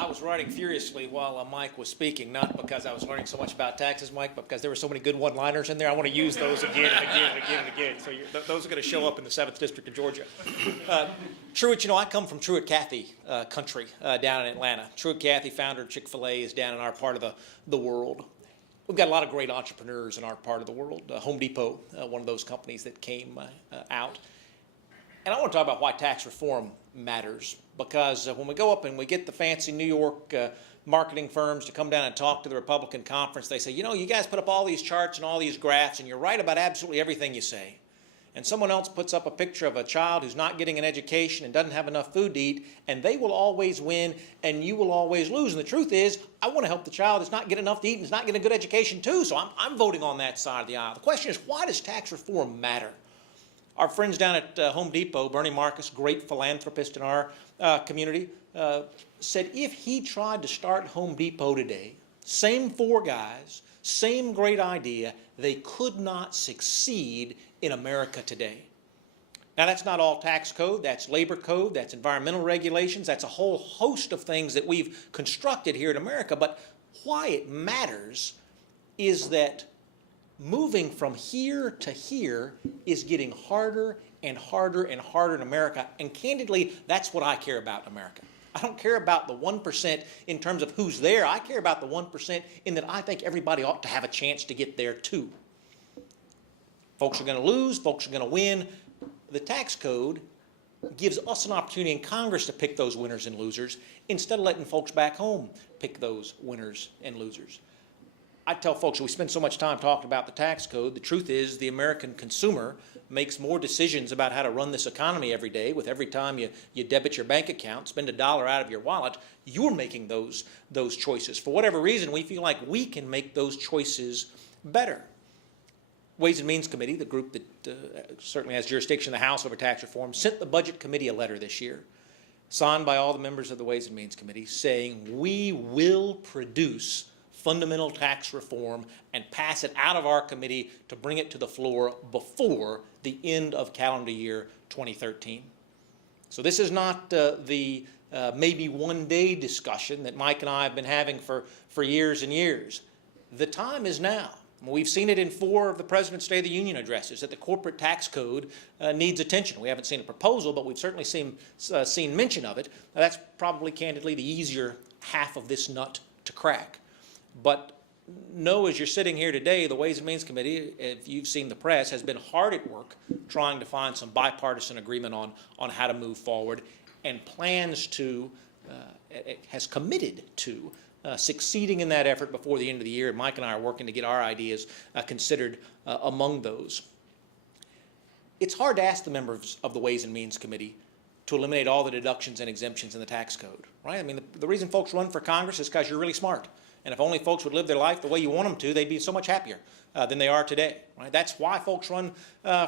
I was writing furiously while Mike was speaking, not because I was learning so much about taxes, Mike, but because there were so many good one-liners in there. I want to use those again and again and again and again. So those are going to show up in the 7th District of Georgia. Truett, I come from Truett Cathy country down in Atlanta. Truett Cathy, founder of Chick-fil-A, is down in our part of the world. We've got a lot of great entrepreneurs in our part of the world. Home Depot, one of those companies that came out. And I want to talk about why tax reform matters, because when we go up and we get the fancy New York marketing firms to come down and talk to the Republican conference, they say, you guys put up all these charts and all these graphs, and you're right about absolutely everything you say. And someone else puts up a picture of a child who's not getting an education and doesn't have enough food to eat, and they will always win, and you will always lose. And the truth is, I want to help the child that's not getting enough to eat and is not getting a good education too, so I'm voting on that side of the aisle. The question is, why does tax reform matter? Our friends down at Home Depot, Bernie Marcus, great philanthropist in our community, said if he tried to start Home Depot today, same 4 guys, same great idea, they could not succeed in America today. Now, that's not all tax code, that's labor code, that's environmental regulations, that's a whole host of things that we've constructed here in America. But why it matters is that moving from here to here is getting harder and harder and harder in America. And candidly, that's what I care about in America. I don't care about the 1% in terms of who's there. I care about the 1% in that I think everybody ought to have a chance to get there too. Folks are going to lose, folks are going to win. The tax code gives us an opportunity in Congress to pick those winners and losers instead of letting folks back home pick those winners and losers. I tell folks, we spend so much time talking about the tax code. The truth is the American consumer makes more decisions about how to run this economy every day. With every time you debit your bank account, spend $1 out of your wallet, you're making those choices. For whatever reason, we feel like we can make those choices better. Ways and Means Committee, the group that certainly has jurisdiction in the House over tax reform, sent the Budget Committee a letter this year, signed by all the members of the Ways and Means Committee, saying we will produce fundamental tax reform and pass it out of our committee to bring it to the floor before the end of calendar year 2013. So this is not the maybe one-day discussion that Mike and I have been having for years and years. The time is now. We've seen it in 4 of the President's State of the Union addresses that the corporate tax code needs attention. We haven't seen a proposal, but we've certainly seen mention of it. Now, that's probably, candidly, the easier half of this nut to crack. But know, as you're sitting here today, the Ways and Means Committee, if you've seen the press, has been hard at work trying to find some bipartisan agreement on how to move forward, and plans to, has committed to succeeding in that effort before the end of the year. Mike and I are working to get our ideas considered among those. It's hard to ask the members of the Ways and Means Committee to eliminate all the deductions and exemptions in the tax code, right? I mean, the reason folks run for Congress is because you're really smart. And if only folks would live their life the way you want them to, they'd be so much happier than they are today. Right? That's why folks run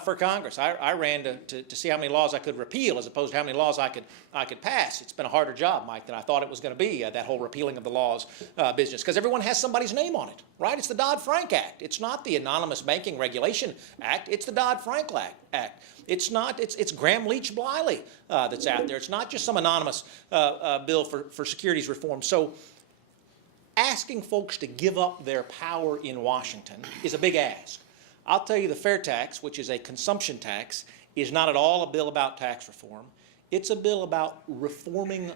for Congress. I ran to see how many laws I could repeal as opposed to how many laws I could pass. It's been a harder job, Mike, than I thought it was going to be, that whole repealing of the laws business, because everyone has somebody's name on it. Right? It's the Dodd-Frank Act. It's not the Anonymous Banking Regulation Act. It's the Dodd-Frank Act. It's Graham Leach Bliley that's out there. It's not just some anonymous bill for securities reform. So asking folks to give up their power in Washington is a big ask. I'll tell you, the fair tax, which is a consumption tax, is not at all a bill about tax reform. It's a bill about reforming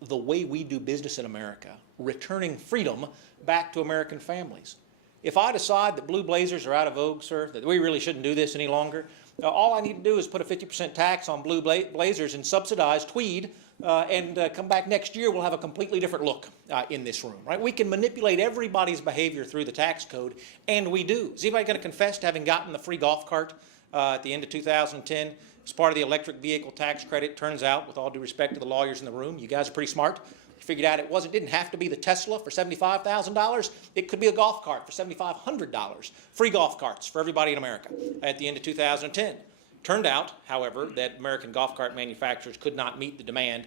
the way we do business in America, returning freedom back to American families. If I decide that blue blazers are out of vogue, sir, that we really shouldn't do this any longer, all I need to do is put a 50% tax on blue blazers and subsidize tweed, and come back next year, we'll have a completely different look in this room, right? We can manipulate everybody's behavior through the tax code, and we do. Is anybody going to confess to having gotten the free golf cart at the end of 2010 as part of the electric vehicle tax credit? Turns out, with all due respect to the lawyers in the room, you guys are pretty smart. You figured out it didn't have to be the Tesla for $75,000. It could be a golf cart for $7,500. Free golf carts for everybody in America at the end of 2010. Turned out, however, that American golf cart manufacturers could not meet the demand.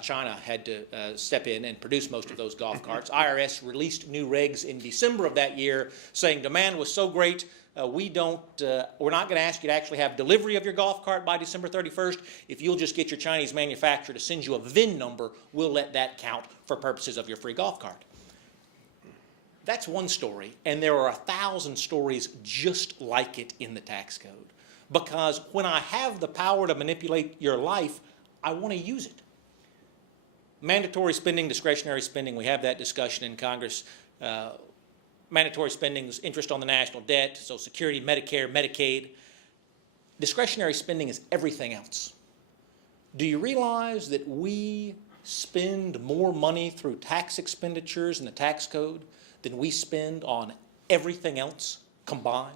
China had to step in and produce most of those golf carts. IRS released new regs in December of that year saying demand was so great we're not going to ask you to actually have delivery of your golf cart by December 31st. If you'll just get your Chinese manufacturer to send you a VIN number, we'll let that count for purposes of your free golf cart. That's one story, and there are 1,000 stories just like it in the tax code. Because when I have the power to manipulate your life, I want to use it. Mandatory spending, discretionary spending, we have that discussion in Congress. Mandatory spending is interest on the national debt, Social Security, Medicare, Medicaid. Discretionary spending is everything else. Do you realize that we spend more money through tax expenditures in the tax code than we spend on everything else combined?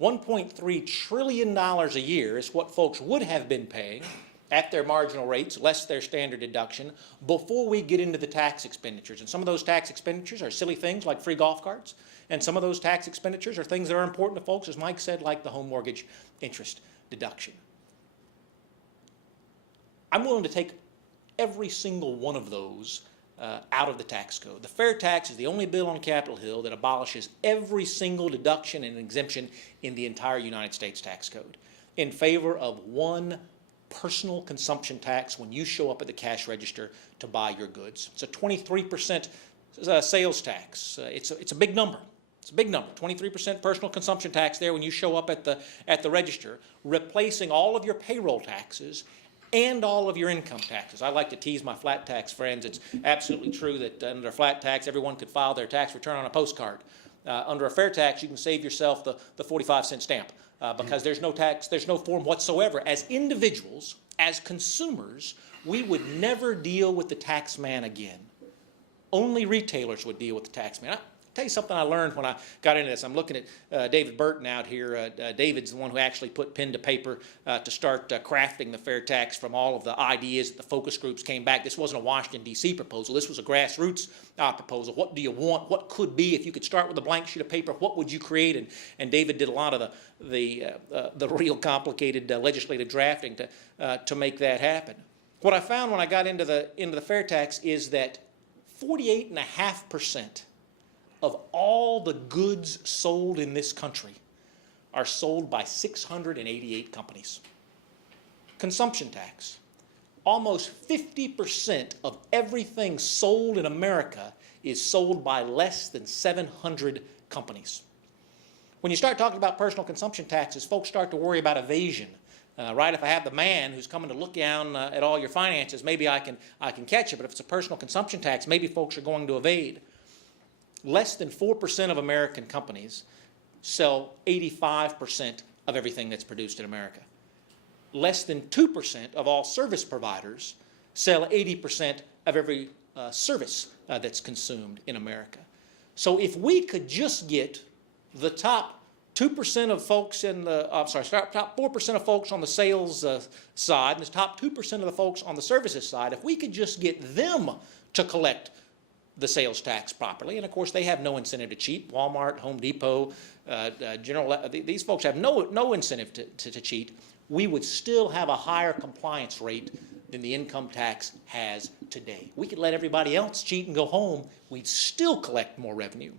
$1.3 trillion a year is what folks would have been paying at their marginal rates, less their standard deduction, before we get into the tax expenditures. And some of those tax expenditures are silly things like free golf carts, and some of those tax expenditures are things that are important to folks, as Mike said, like the home mortgage interest deduction. I'm willing to take every single one of those out of the tax code. The fair tax is the only bill on Capitol Hill that abolishes every single deduction and exemption in the entire United States tax code in favor of one personal consumption tax when you show up at the cash register to buy your goods. It's a 23% sales tax. It's a big number. It's a big number. 23% personal consumption tax there when you show up at the register, replacing all of your payroll taxes and all of your income taxes. I like to tease my flat tax friends. It's absolutely true that under a flat tax, everyone could file their tax return on a postcard. Under a fair tax, you can save yourself the 45-cent stamp because there's no tax, there's no form whatsoever. As individuals, as consumers, we would never deal with the tax man again. Only retailers would deal with the tax man. I'll tell you something I learned when I got into this. I'm looking at David Burton out here. David's the one who actually put pen to paper to start crafting the fair tax from all of the ideas that the focus groups came back. This wasn't a Washington, D.C. proposal. This was a grassroots proposal. What do you want? What could be? If you could start with a blank sheet of paper, what would you create? And David did a lot of the real complicated legislative drafting to make that happen. What I found when I got into the fair tax is that 48.5% of all the goods sold in this country are sold by 688 companies. Consumption tax. Almost 50% of everything sold in America is sold by less than 700 companies. When you start talking about personal consumption taxes, folks start to worry about evasion. Right? If I have the man who's coming to look down at all your finances, maybe I can catch it. But if it's a personal consumption tax, maybe folks are going to evade. Less than 4% of American companies sell 85% of everything that's produced in America. Less than 2% of all service providers sell 80% of every service that's consumed in America. So if we could just get the top 2% of folks in the, top 4% of folks on the sales side and the top 2% of the folks on the services side, if we could just get them to collect the sales tax properly, and of course they have no incentive to cheat. Walmart, Home Depot, these folks have no incentive to cheat. We would still have a higher compliance rate than the income tax has today. We could let everybody else cheat and go home. We'd still collect more revenue.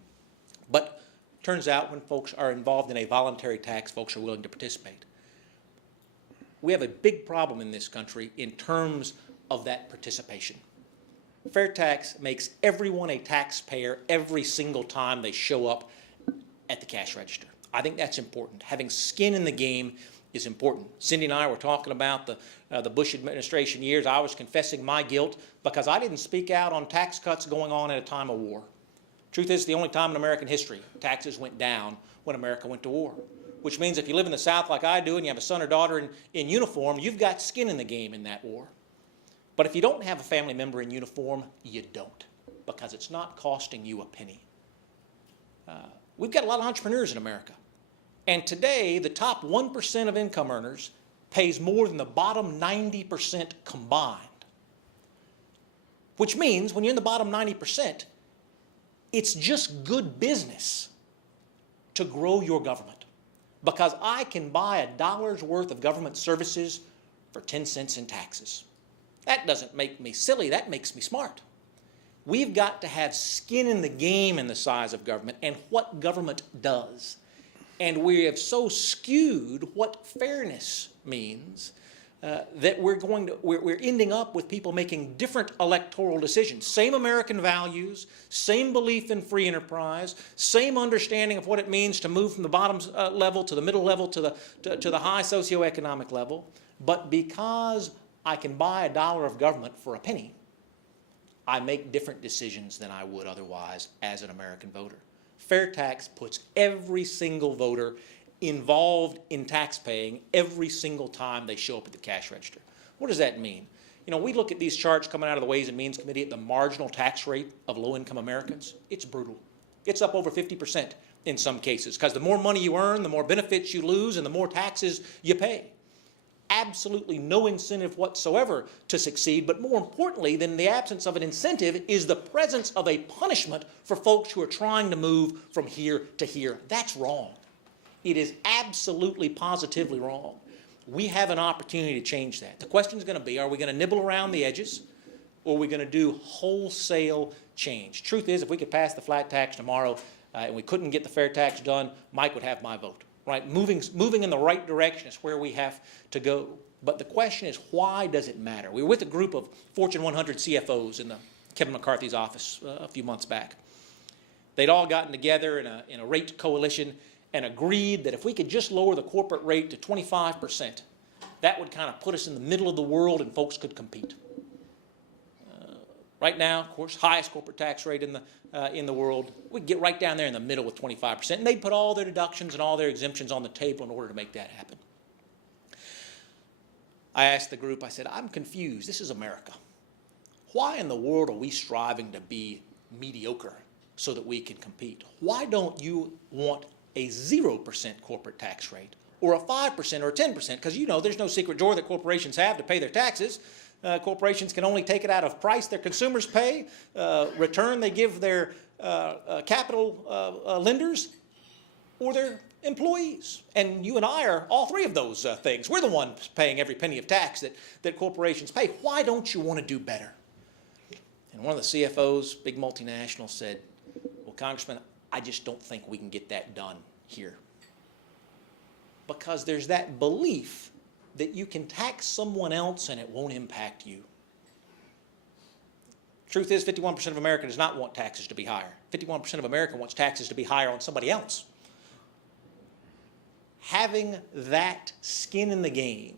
But turns out when folks are involved in a voluntary tax, folks are willing to participate. We have a big problem in this country in terms of that participation. Fair tax makes everyone a taxpayer every single time they show up at the cash register. I think that's important. Having skin in the game is important. Cindy and I were talking about the Bush administration years. I was confessing my guilt because I didn't speak out on tax cuts going on at a time of war. Truth is, the only time in American history taxes went down when America went to war, which means if you live in the South like I do and you have a son or daughter in uniform, you've got skin in the game in that war. But if you don't have a family member in uniform, you don't, because it's not costing you a penny. We've got a lot of entrepreneurs in America. And today, the top 1% of income earners pays more than the bottom 90% combined. Which means when you're in the bottom 90%, it's just good business to grow your government. Because I can buy $1 worth of government services for 10 cents in taxes. That doesn't make me silly, that makes me smart. We've got to have skin in the game in the size of government and what government does. And we have so skewed what fairness means that we're ending up with people making different electoral decisions. Same American values, same belief in free enterprise, same understanding of what it means to move from the bottom level to the middle level to the high socioeconomic level. But because I can buy $1 of government for a penny, I make different decisions than I would otherwise as an American voter. Fair tax puts every single voter involved in tax paying every single time they show up at the cash register. What does that mean? You know, we look at these charts coming out of the Ways and Means Committee at the marginal tax rate of low-income Americans. It's brutal. It's up over 50% in some cases, because the more money you earn, the more benefits you lose, and the more taxes you pay. Absolutely no incentive whatsoever to succeed, but more importantly than the absence of an incentive is the presence of a punishment for folks who are trying to move from here to here. That's wrong. It is absolutely, positively wrong. We have an opportunity to change that. The question is going to be, are we going to nibble around the edges, or are we going to do wholesale change? Truth is, if we could pass the flat tax tomorrow and we couldn't get the fair tax done, Mike would have my vote. Right? Moving in the right direction is where we have to go. But the question is, why does it matter? We were with a group of Fortune 100 CFOs in Kevin McCarthy's office a few months back. They'd all gotten together in a rate coalition and agreed that if we could just lower the corporate rate to 25%, that would kind of put us in the middle of the world and folks could compete. Right now, of course, highest corporate tax rate in the world. We could get right down there in the middle with 25%, and they'd put all their deductions and all their exemptions on the table in order to make that happen. I asked the group, I said, I'm confused. This is America. Why in the world are we striving to be mediocre so that we can compete? Why don't you want a 0% corporate tax rate, or a 5% or a 10%? Because you know there's no secret drawer that corporations have to pay their taxes. Corporations can only take it out of price their consumers pay, return they give their capital lenders, or their employees. And you and I are all three of those things. We're the ones paying every penny of tax that corporations pay. Why don't you want to do better? And one of the CFOs, big multinational, said, well, Congressman, I just don't think we can get that done here. Because there's that belief that you can tax someone else and it won't impact you. Truth is, 51% of America does not want taxes to be higher. 51% of America wants taxes to be higher on somebody else. Having that skin in the game,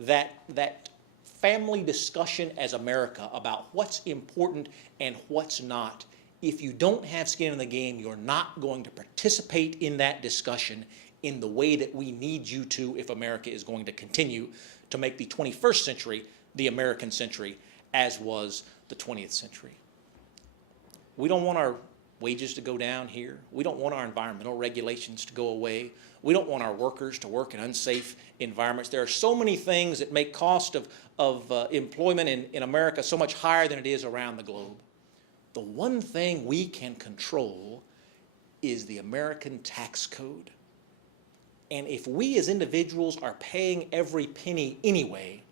that family discussion as America about what's important and what's not, if you don't have skin in the game, you're not going to participate in that discussion in the way that we need you to if America is going to continue to make the 21st century the American century, as was the 20th century. We don't want our wages to go down here. We don't want our environmental regulations to go away. We don't want our workers to work in unsafe environments. There are so many things that make cost of employment in America so much higher than it is around the globe. The one thing we can control is the American tax code. And if we as individuals are paying every penny anyway,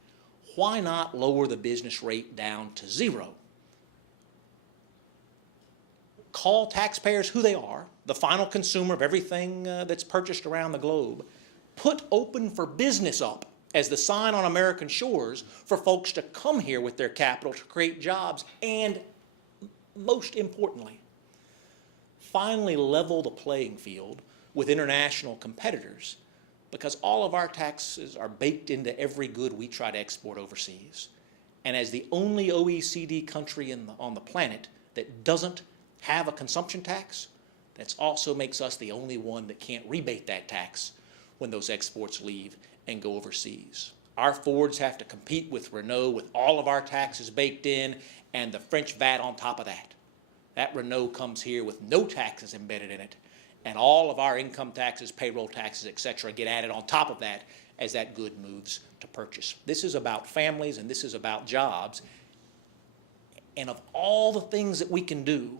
why not lower the business rate down to 0? Call taxpayers who they are, the final consumer of everything that's purchased around the globe. Put open for business up as the sign on American shores for folks to come here with their capital to create jobs, and most importantly, finally level the playing field with international competitors, because all of our taxes are baked into every good we try to export overseas. And as the only OECD country on the planet that doesn't have a consumption tax, that also makes us the only one that can't rebate that tax when those exports leave and go overseas. Our Fords have to compete with Renault with all of our taxes baked in, and the French VAT on top of that. That Renault comes here with no taxes embedded in it, and all of our income taxes, payroll taxes, etc., get added on top of that as that good moves to purchase. This is about families, and this is about jobs. And of all the things that we can do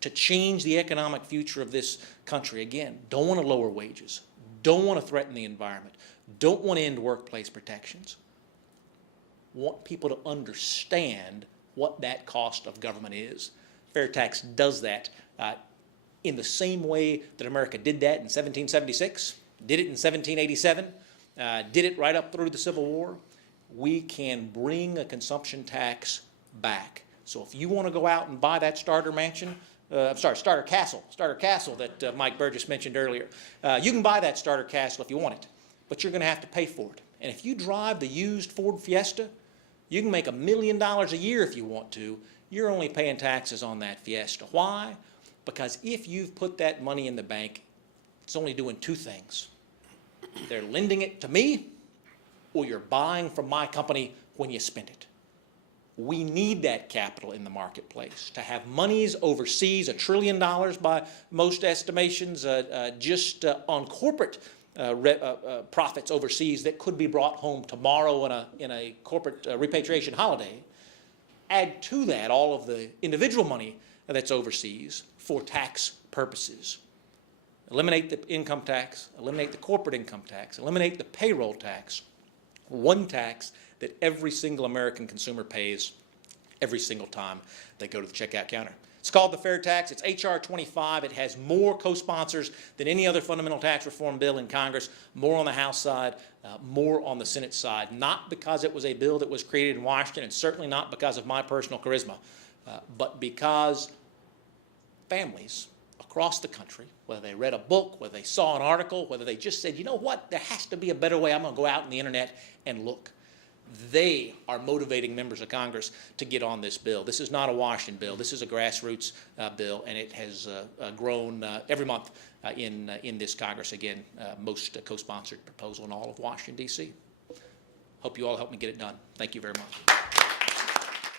to change the economic future of this country, again, don't want to lower wages, don't want to threaten the environment, don't want to end workplace protections. Want people to understand what that cost of government is. Fair tax does that in the same way that America did that in 1776, did it in 1787, did it right up through the Civil War. We can bring a consumption tax back. So if you want to go out and buy that starter mansion, starter castle that Mike Burgess mentioned earlier, you can buy that starter castle if you want it, but you're going to have to pay for it. And if you drive the used Ford Fiesta, you can make $1 million a year if you want to. You're only paying taxes on that Fiesta. Why? Because if you've put that money in the bank, it's only doing two things. They're lending it to me, or you're buying from my company when you spend it. We need that capital in the marketplace to have monies overseas, $1 trillion by most estimations, just on corporate profits overseas that could be brought home tomorrow in a corporate repatriation holiday. Add to that all of the individual money that's overseas for tax purposes. Eliminate the income tax, eliminate the corporate income tax, eliminate the payroll tax. One tax that every single American consumer pays every single time they go to the checkout counter. It's called the fair tax. It's H.R. 25. It has more co-sponsors than any other fundamental tax reform bill in Congress, more on the House side, more on the Senate side, not because it was a bill that was created in Washington, and certainly not because of my personal charisma, but because families across the country, whether they read a book, whether they saw an article, whether they just said, you know what, there has to be a better way, I'm going to go out on the internet and look. They are motivating members of Congress to get on this bill. This is not a Washington bill. This is a grassroots bill, and it has grown every month in this Congress. Again, most co-sponsored proposal in all of Washington, D.C. Hope you all help me get it done. Thank you very much.